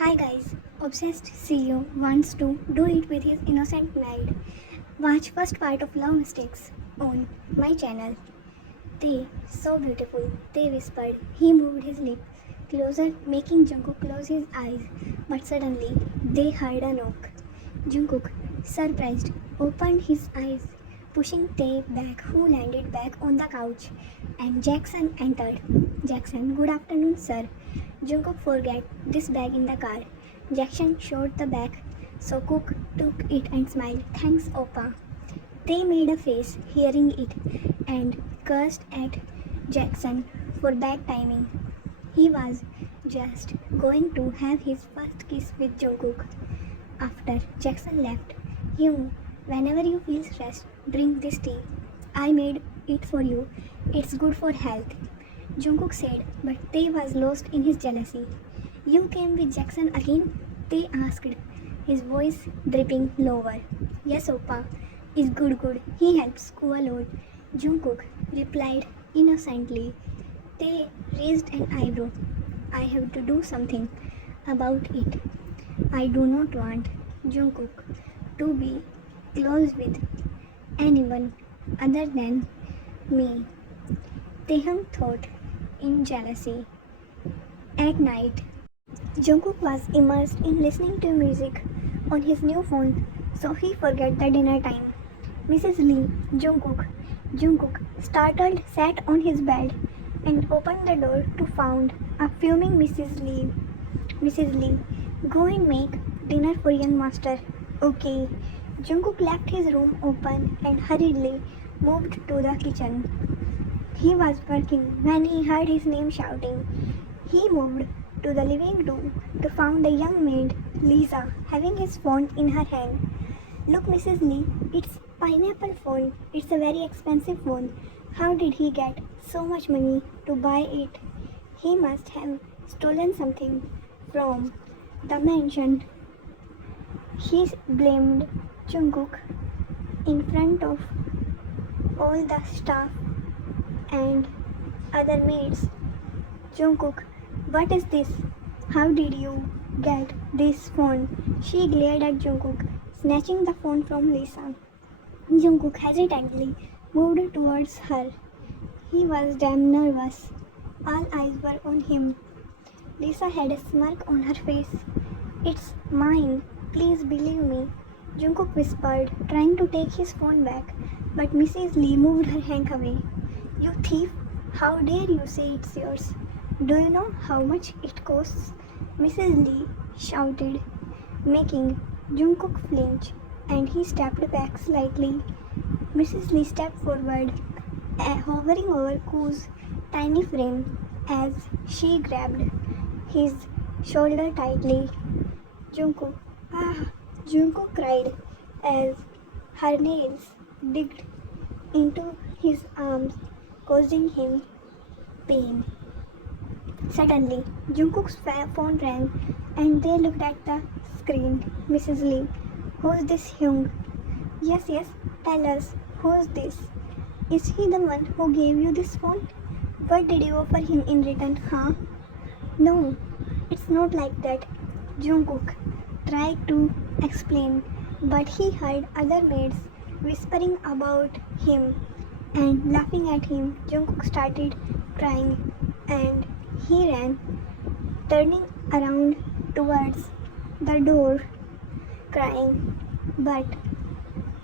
Hi guys, obsessed CEO wants to do it with his innocent maid. Watch first part of Love Mistakes on my channel. They so beautiful, they whispered. He moved his lip closer, making Jungkook close his eyes. But suddenly they heard a knock. Jungkook, surprised, opened his eyes, pushing Tae back, who landed back on the couch. And Jackson entered. Jackson, good afternoon, sir. Jungkook forgot this bag in the car. Jackson showed the bag, so Cook took it and smiled. Thanks, Oppa. They made a face hearing it and cursed at Jackson for bad timing. He was just going to have his first kiss with Jungkook. After Jackson left, whenever you feel stressed, drink this tea. I made it for you. It's good for health. Jungkook said, but Tae was lost in his jealousy. You came with Jackson again? Tae asked, his voice dripping lower. Yes, Oppa. Is good. He helps Ku a lot. Jungkook replied innocently. Tae raised an eyebrow. I have to do something about it. I do not want Jungkook to be close with anyone other than me. Taehyung thought in jealousy. At night, Jungkook was immersed in listening to music on his new phone, so he forgot the dinner time. Mrs. Lee, Jungkook, startled, sat on his bed and opened the door to found a fuming Mrs. Lee. Mrs. Lee, go and make dinner for young master. Okay. Jungkook left his room open and hurriedly moved to the kitchen. He was working when he heard his name shouting. He moved to the living room to find the young maid, Lisa, having his phone in her hand. Look, Mrs. Lee, it's pineapple phone. It's a very expensive phone. How did he get so much money to buy it? He must have stolen something from the mansion. He blamed Jungkook in front of all the staff and other maids. Jungkook, what is this? How did you get this phone? She glared at Jungkook, snatching the phone from Lisa. Jungkook hesitantly moved towards her. He was damn nervous. All eyes were on him. Lisa had a smirk on her face. It's mine. Please believe me. Jungkook whispered, trying to take his phone back, but Mrs. Lee moved her hand away. You thief! How dare you say it's yours? Do you know how much it costs? Mrs. Lee shouted, making Jungkook flinch, and he stepped back slightly. Mrs. Lee stepped forward, hovering over Koo's tiny frame as she grabbed his shoulder tightly. Jungkook, ah! Jungkook cried as her nails digged into his arms, causing him pain. Suddenly, Jungkook's phone rang and they looked at the screen. Mrs. Lee, who's this Hyung? Yes, tell us, who's this? Is he the one who gave you this phone? What did you offer him in return, huh? No, it's not like that. Jungkook tried to explain, but he heard other maids whispering about him and laughing at him. Jungkook started crying and he ran, turning around towards the door, crying, but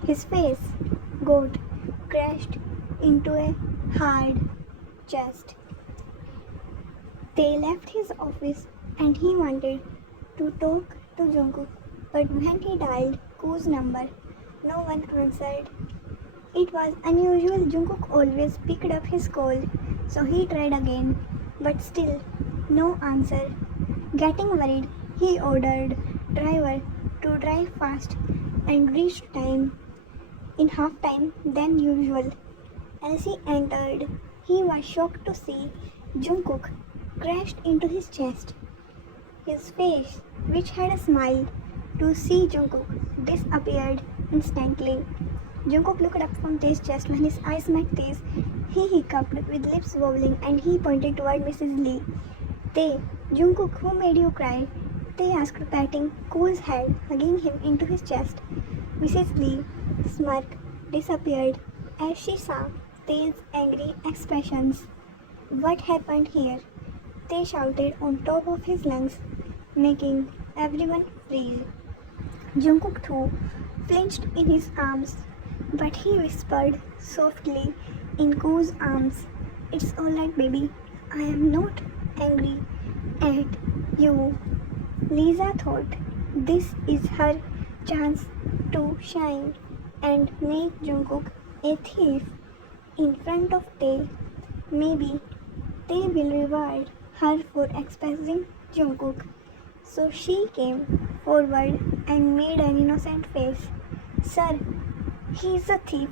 his face got crashed into a hard chest. They left his office and he wanted to talk to Jungkook, but when he dialed Koo's number, no one answered. It was unusual. Jungkook always picked up his call, so he tried again, but still no answer. Getting worried, he ordered driver to drive fast and reached in half time than usual. As he entered, he was shocked to see Jungkook crashed into his chest. His face, which had a smile to see Jungkook, disappeared instantly. Jungkook looked up from Tae's chest. When his eyes met Tae's, he hiccuped with lips wobbling and he pointed toward Mrs. Lee. Tae, Jungkook, who made you cry? They asked, patting Cool's head, hugging him into his chest. Mrs. Lee smirk disappeared as she saw Tae's angry expressions. What happened here? They shouted on top of his lungs, making everyone freeze. Jungkook too flinched in his arms, but he whispered softly in Koo's arms, "It's alright, baby. I am not angry at you." Lisa thought this is her chance to shine and make Jungkook a thief in front of Tae. Maybe Tae will reward her for exposing Jungkook. So she came forward and made an innocent face. "Sir, he's a thief.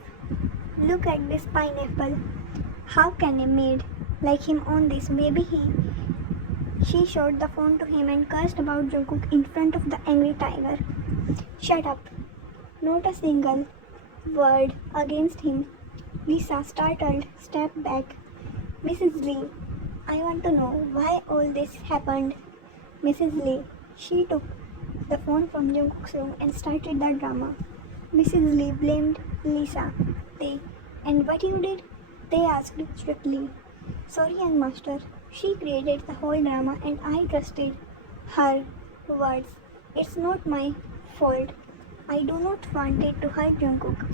Look at this pineapple. How can a maid like him own this? Maybe he..." She showed the phone to him and cursed about Jungkook in front of the angry tiger. "Shut up. Not a single word against him." Lisa, startled, stepped back. "Mrs. Lee, I want to know why all this happened." Mrs. Lee, she took the phone from Jungkook's room and started the drama. Mrs. Lee blamed Lisa. "And what you did?" They asked strictly. "Sorry, young master. She created the whole drama and I trusted her words. It's not my fault. I do not want it to hurt Jungkook."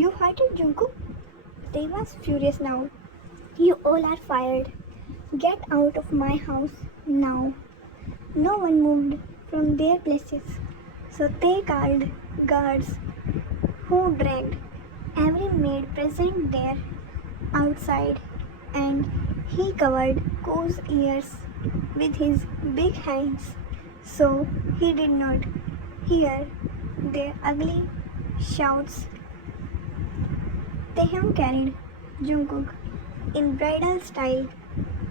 You hurted Jungkook?" They was furious now. "You all are fired. Get out of my house now." No one moved from their places, so they called guards who dragged every maid present there outside, and he covered Koo's ears with his big hands so he did not hear their ugly shouts. Taehyung carried Jungkook in bridal style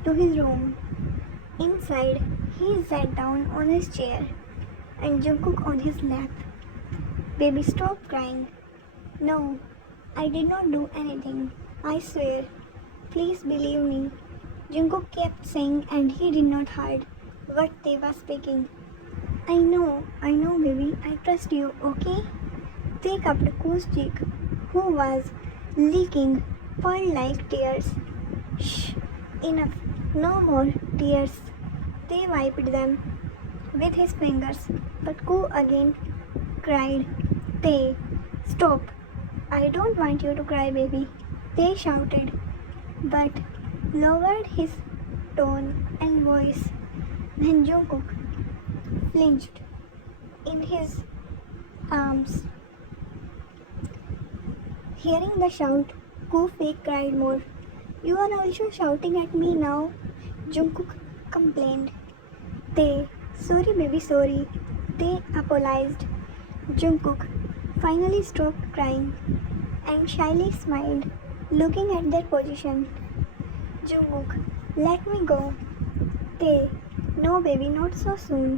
to his room. Inside, he sat down on his chair and Jungkook on his lap. "Baby, stop crying." "No, I did not do anything. I swear. Please believe me." Jungkook kept saying and he did not heard what they were speaking. I know, baby. I trust you, okay?" They cupped Koo's cheek, who was leaking pearl-like tears. "Shh, enough. No more tears." They wiped them with his fingers, but Koo again cried. "Tae, stop. I don't want you to cry, baby." They shouted, but lowered his tone and voice when Jungkook flinched in his arms. Hearing the shout, Koo fake cried more. "You are also shouting at me now," Jungkook complained. Sorry baby, sorry." They apologized. Jungkook finally stopped crying and shyly smiled, looking at their position. "Jungkook, let me go." "No baby, not so soon."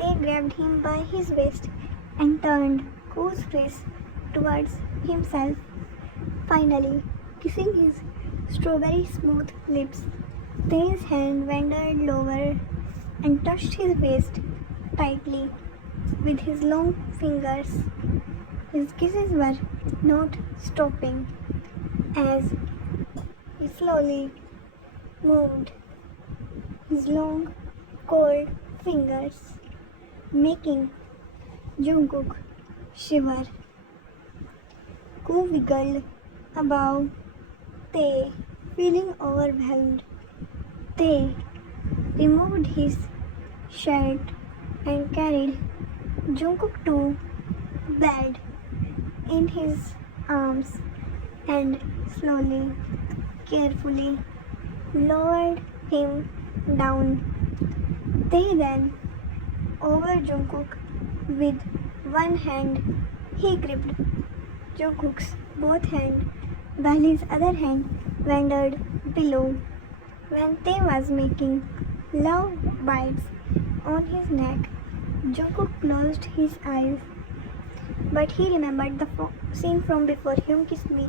They grabbed him by his waist and turned Koo's face towards himself, finally kissing his strawberry smooth lips. Tae's hand wandered lower and touched his waist tightly with his long fingers. His kisses were not stopping as he slowly moved his long, cold fingers, making Jungkook shiver. Koo wiggled above Tae, feeling overwhelmed. Tae removed his shirt and carried Jungkook to bed in his arms and slowly, carefully lowered him down. Tae then over Jungkook with one hand. He gripped Jungkook's both hands while his other hand wandered below. When Tae was making love bites on his neck, Jungkook closed his eyes. But he remembered the scene from before. "Hyun kissed me.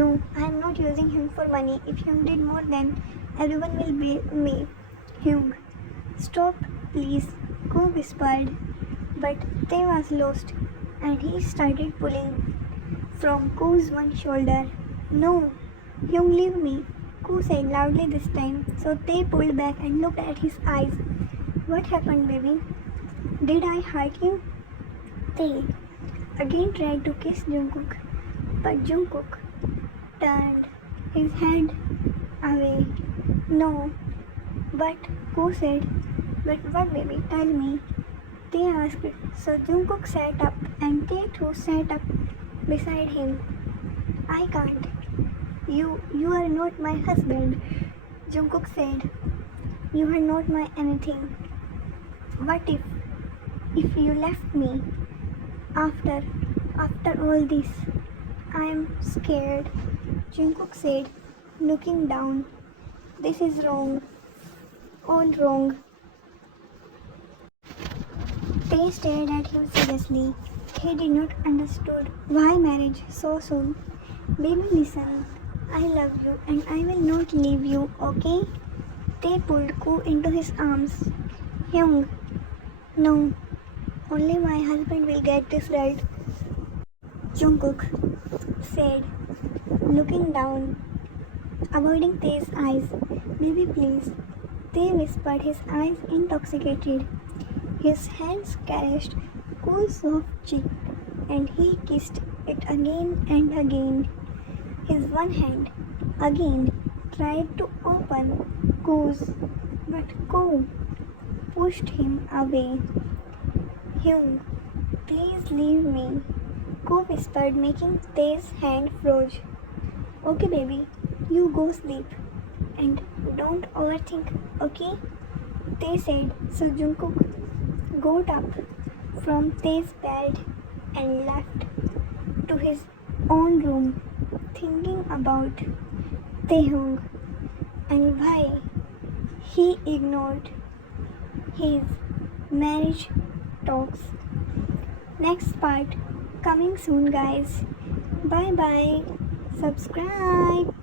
No, I am not using him for money. If Hyun did more, then everyone will blame me." "Hyun, stop please, Ko whispered. But Tae was lost, and he started pulling from Ko's one shoulder. No, Hyung, leave me, Ko said loudly this time. So Tae pulled back and looked at his eyes. What happened, baby? Did I hurt you? Tae again tried to kiss Jungkook, but Jungkook turned his head away. No, but Ko said, but what, baby? Tell me. Tae asked. So Jungkook sat up and Tae too sat up beside him. I can't. You are not my husband, Jungkook said. You are not my anything. What if you left me after all this? I am scared, Jungkook said, looking down. This is wrong. All wrong. Tae stared at him seriously. He did not understand why marriage so soon. Baby, listen. I love you and I will not leave you, okay? Tae pulled Ko into his arms. Hyung, no. Only my husband will get this right, Jungkook said, looking down, avoiding Tae's eyes. Baby, please. Tae whispered, his eyes intoxicated. His hands caressed Ko's soft cheek, and he kissed it again and again. His one hand again tried to open Ko's, but Ko pushed him away. Hyung, please leave me, Ko whispered, making Tae's hand froze. Okay, baby, you go sleep. And don't overthink, okay? Tae said. So Jungkook got up from Tae's bed and left to his own room, thinking about Taehyung and why he ignored his marriage talks. Next part coming soon, guys. Bye bye. Subscribe.